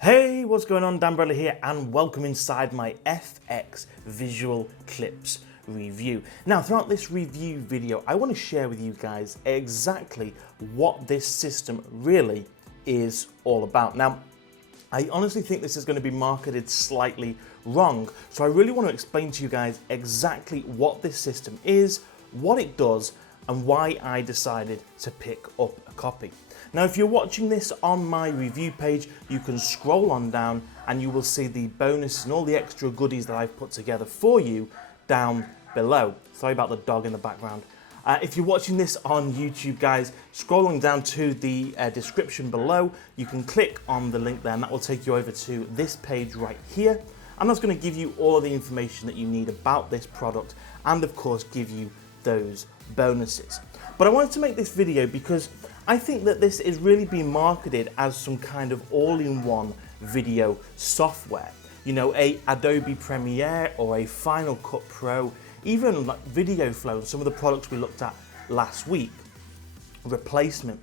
Hey, what's going on? Dan Bradley here, and welcome inside my FX Visual Clips review. Now, throughout this review video, I want to share with you guys exactly what this system really is all about. Now, I honestly think this is going to be marketed slightly wrong, so I really want to explain to you guys exactly what this system is, what it does, and why I decided to pick up a copy. Now, if you're watching this on my review page, you can scroll on down and you will see the bonuses and all the extra goodies that I've put together for you down below. Sorry about the dog in the background. If you're watching this on YouTube, guys, scrolling down to the description below, you can click on the link there and that will take you over to this page right here. And that's going to give you all of the information that you need about this product and, of course, give you those bonuses. But I wanted to make this video because I think that this is really being marketed as some kind of all-in-one video software. You know, a Adobe Premiere or a Final Cut Pro, even like VideoFlow, some of the products we looked at last week, replacement.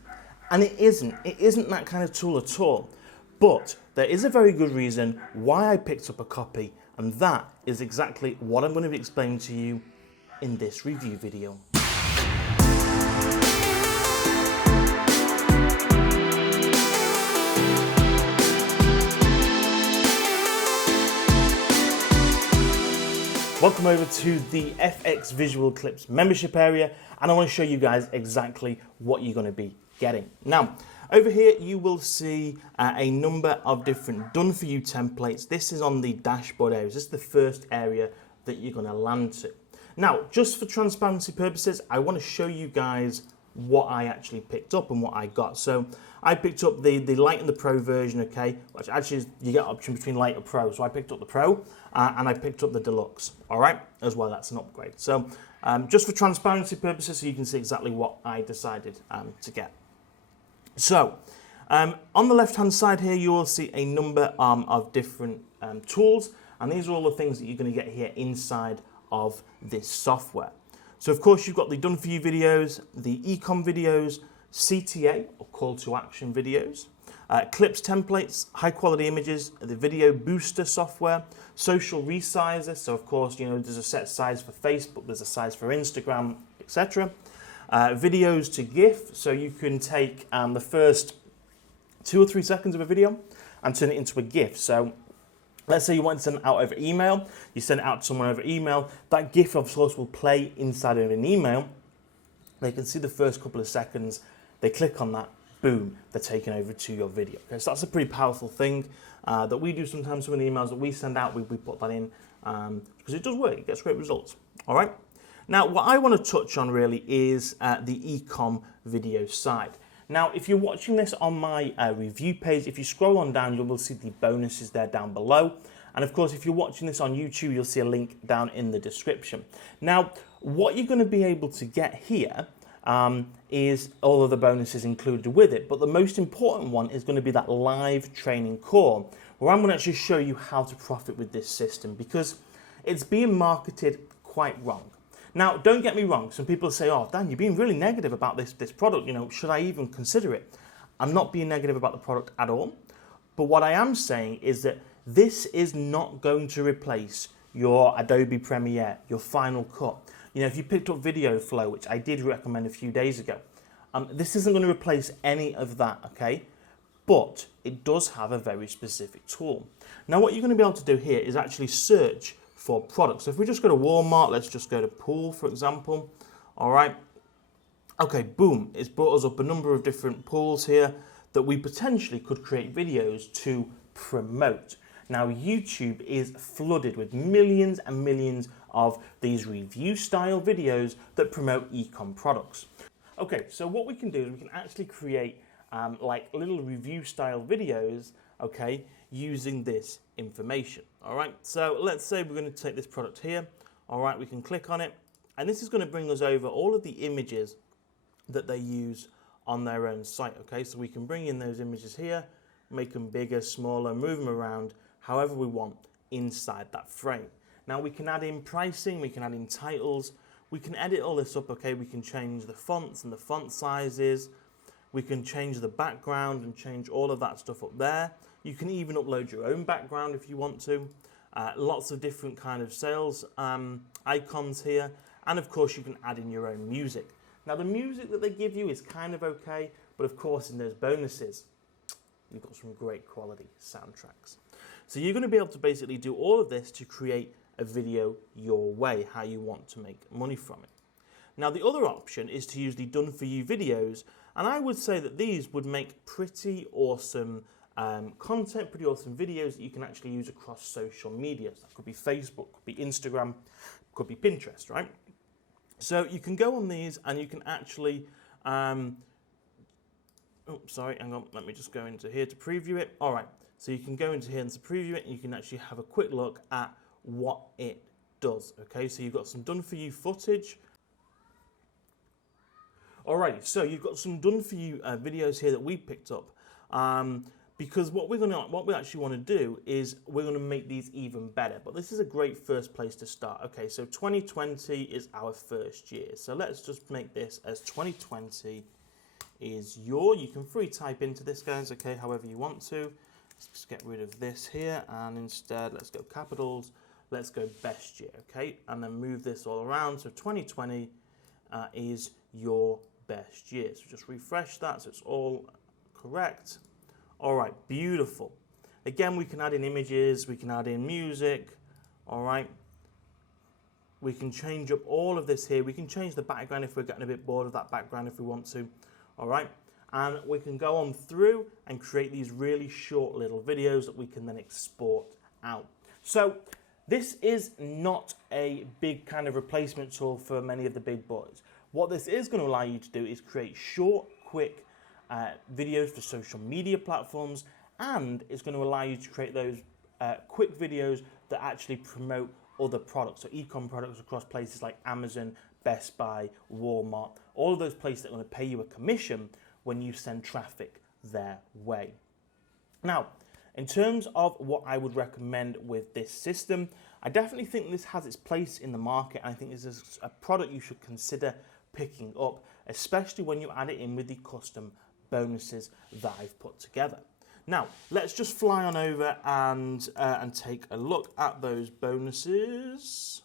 And it isn't that kind of tool at all. But there is a very good reason why I picked up a copy, and that is exactly what I'm going to be explaining to you in this review video. Welcome over to the FX Visual Clips membership area, and I want to show you guys exactly what you're going to be getting. Now, over here you will see a number of different done-for-you templates. This is on the dashboard areas. This is the first area that you're going to land to. Now, just for transparency purposes, I want to show you guys what I actually picked up and what I got. So I picked up the Lite and the Pro version, okay, which actually is, you get an option between Lite and Pro. So I picked up the Pro and I picked up the Deluxe, all right, as well. That's an upgrade. So just for transparency purposes, so you can see exactly what I decided to get. So on the left-hand side here, you will see a number of different tools, and these are all the things that you're going to get here inside of this software. So of course you've got the done for you videos, the ecom videos, CTA or call to action videos, clips templates, high quality images, the video booster software, social resizer. So of course, you know, there's a set size for Facebook, there's a size for Instagram, etc. Videos to GIF, so you can take the first 2 or 3 seconds of a video and turn it into a GIF. So let's say you want to send it out over email, you send it out to someone over email, that GIF of course will play inside of an email. They can see the first couple of seconds, they click on that, boom, they're taken over to your video. Okay, so that's a pretty powerful thing that we do sometimes. Some of the emails that we send out, we put that in because it does work, it gets great results. All right, now what I want to touch on really is the ecom video side. Now, if you're watching this on my review page, if you scroll on down, you will see the bonuses there down below. And of course, if you're watching this on YouTube, you'll see a link down in the description. Now, what you're going to be able to get here is all of the bonuses included with it. But the most important one is going to be that live training core, where I'm going to actually show you how to profit with this system, because it's being marketed quite wrong. Now, don't get me wrong. Some people say, oh, Dan, you're being really negative about this product. You know, should I even consider it? I'm not being negative about the product at all. But what I am saying is that this is not going to replace your Adobe Premiere, your Final Cut. You know, if you picked up VideoFlow, which I did recommend a few days ago, this isn't going to replace any of that, okay? But it does have a very specific tool. Now, what you're going to be able to do here is actually search for products. So if we just go to Walmart, let's just go to pool, for example. All right. Okay, boom. It's brought us up a number of different pools here that we potentially could create videos to promote. Now, YouTube is flooded with millions and millions of these review style videos that promote ecom products. Okay, so what we can do is we can actually create like little review style videos, okay, using this information. All right, so let's say we're going to take this product here. All right, we can click on it, and this is going to bring us over all of the images that they use on their own site. Okay, so we can bring in those images here, make them bigger, smaller, move them around however we want inside that frame. Now we can add in pricing, we can add in titles, we can edit all this up. Okay, we can change the fonts and the font sizes, we can change the background and change all of that stuff up there. You can even upload your own background if you want to. Lots of different kind of sales icons here. And of course you can add in your own music. Now the music that they give you is kind of okay, but of course in those bonuses, you've got some great quality soundtracks. So you're going to be able to basically do all of this to create a video your way, how you want to make money from it. Now the other option is to use the done for you videos, and I would say that these would make pretty awesome content, pretty awesome videos that you can actually use across social media. So that could be Facebook, could be Instagram, could be Pinterest, right? So you can go on these and you can actually, oh, sorry, hang on, let me just go into here to preview it. All right, so you can go into here and to preview it, and you can actually have a quick look at what it does. Okay, so you've got some done for you footage. Alrighty, so you've got some done for you videos here that we picked up. Because what we actually want to do is we're going to make these even better. But this is a great first place to start. Okay, so 2020 is our first year. So let's just make this as 2020 is you can free type into this, guys, okay, however you want to. Let's just get rid of this here, and instead let's go capitals. Let's go best year, okay? And then move this all around. So 2020 is your best year. So just refresh that so it's all correct. All right, beautiful. Again, we can add in images, we can add in music, all right? We can change up all of this here. We can change the background if we're getting a bit bored of that background if we want to, all right? And we can go on through and create these really short little videos that we can then export out. So this is not a big kind of replacement tool for many of the big boys. What this is going to allow you to do is create short, quick videos for social media platforms, and it's going to allow you to create those quick videos that actually promote other products, so e-com products across places like Amazon, Best Buy, Walmart, all of those places that are going to pay you a commission when you send traffic their way. Now, in terms of what I would recommend with this system, I definitely think this has its place in the market, and I think this is a product you should consider picking up, especially when you add it in with the custom bonuses that I've put together. Now, let's just fly on over and take a look at those bonuses.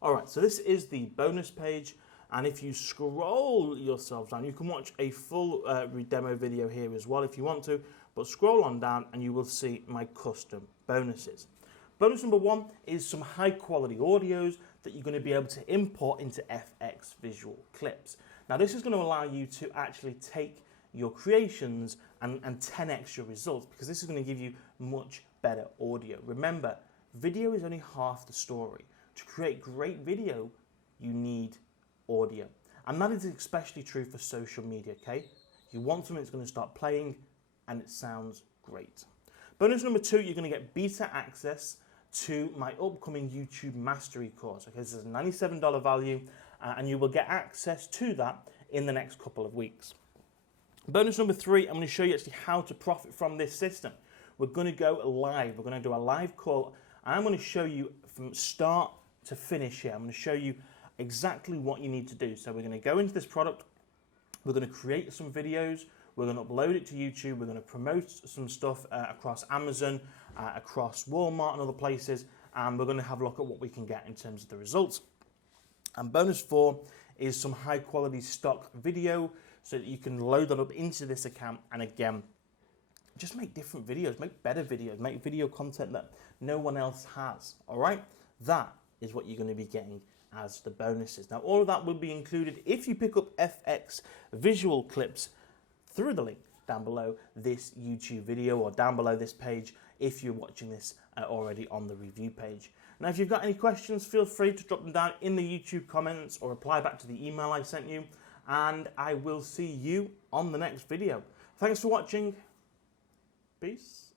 All right, so this is the bonus page, and if you scroll yourself down, you can watch a full demo video here as well if you want to, but scroll on down and you will see my custom bonuses. Bonus number one is some high quality audios that you're going to be able to import into FX visual clips. Now this is going to allow you to actually take your creations and 10x your results, because this is going to give you much better audio. Remember, video is only half the story. To create great video, you need audio. And that is especially true for social media, okay? You want something that's going to start playing and it sounds great. Bonus number two, you're going to get beta access to my upcoming YouTube Mastery course. Okay, this is a $97 value, and you will get access to that in the next couple of weeks. Bonus number three, I'm going to show you actually how to profit from this system. We're going to go live. We're going to do a live call, and I'm going to show you from start to finish here. I'm going to show you exactly what you need to do. So we're going to go into this product. We're going to create some videos. We're going to upload it to YouTube. We're going to promote some stuff across Amazon, across Walmart and other places. And we're going to have a look at what we can get in terms of the results. And bonus four is some high quality stock video so that you can load that up into this account. And again, just make different videos, make better videos, make video content that no one else has. All right. That is what you're going to be getting as the bonuses. Now, all of that will be included if you pick up FX visual clips through the link down below this YouTube video, or down below this page if you're watching this already on the review page. Now, if you've got any questions, feel free to drop them down in the YouTube comments or reply back to the email I sent you, and I will see you on the next video. Thanks for watching. Peace.